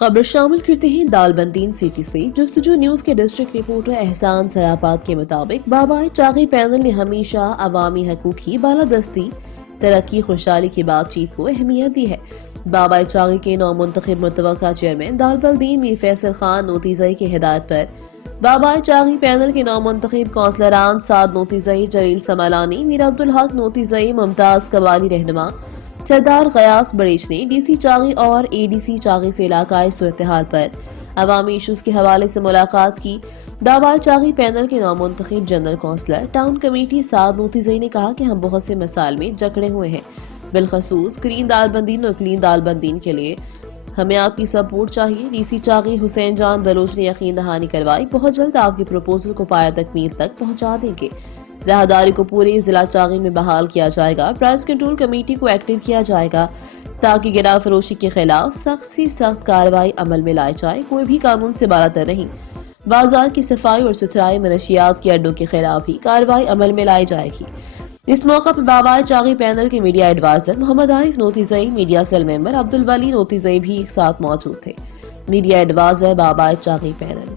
خبر شامل کرتے ہیں دالبندین سٹی سے جستجو نیوز کے ڈسٹرکٹ رپورٹر احسان سراپات کے مطابق بابائے چاغی پینل نے ہمیشہ عوامی حقوق کی بالادستی، ترقی، خوشحالی کی بات چیت کو اہمیت دی ہے۔ بابائے چاغی کے نو منتخب متوقع چیئرمین دالبندین میر فیصل خان نوتیزئی کی ہدایت پر بابائے چاغی پینل کے نو منتخب کونسلران سعد نوتیزئی، جلیل سمالانی، میر عبدالحق نوتیزئی، ممتاز قبالی رہنما سردار غیاث بڑیچ نے ڈی سی چاغی اور اے ڈی سی چاغی سے علاقائی صورتحال پر عوامی ایشوز کے حوالے سے ملاقات کی۔ بابائے چاغی پینل کے نو منتخب جنرل کونسلر ٹاؤن کمیٹی سعد نوتیزئی نے کہا کہ ہم بہت سے مسائل میں جکڑے ہوئے ہیں، بالخصوص کلین دالبندین اور کلین دالبندین کے لیے ہمیں آپ کی سپورٹ چاہیے۔ ڈی سی چاغی حسین جان بلوچ نے یقین دہانی کروائی، بہت جلد آپ کی پروپوزل کو پایہ تکمیل تک پہنچا دیں گے۔ راہداری کو پورے ضلع چاغی میں بحال کیا جائے گا، پرائز کنٹرول کمیٹی کو ایکٹیو کیا جائے گا تاکہ گرا فروشی کے خلاف سخت سے سخت کارروائی عمل میں لائی جائے۔ کوئی بھی قانون سے بالاتر نہیں، بازار کی صفائی اور ستھرائی، منشیات کے اڈوں کے خلاف بھی کارروائی عمل میں لائی جائے گی۔ اس موقع پر بابائے چاغی پینل کے media adviser Muhammad Arif Notezai, media cell member Abdulwali Notezai بھی ایک ساتھ موجود تھے۔ میڈیا ایڈوائزر بابائے چاغی پینل۔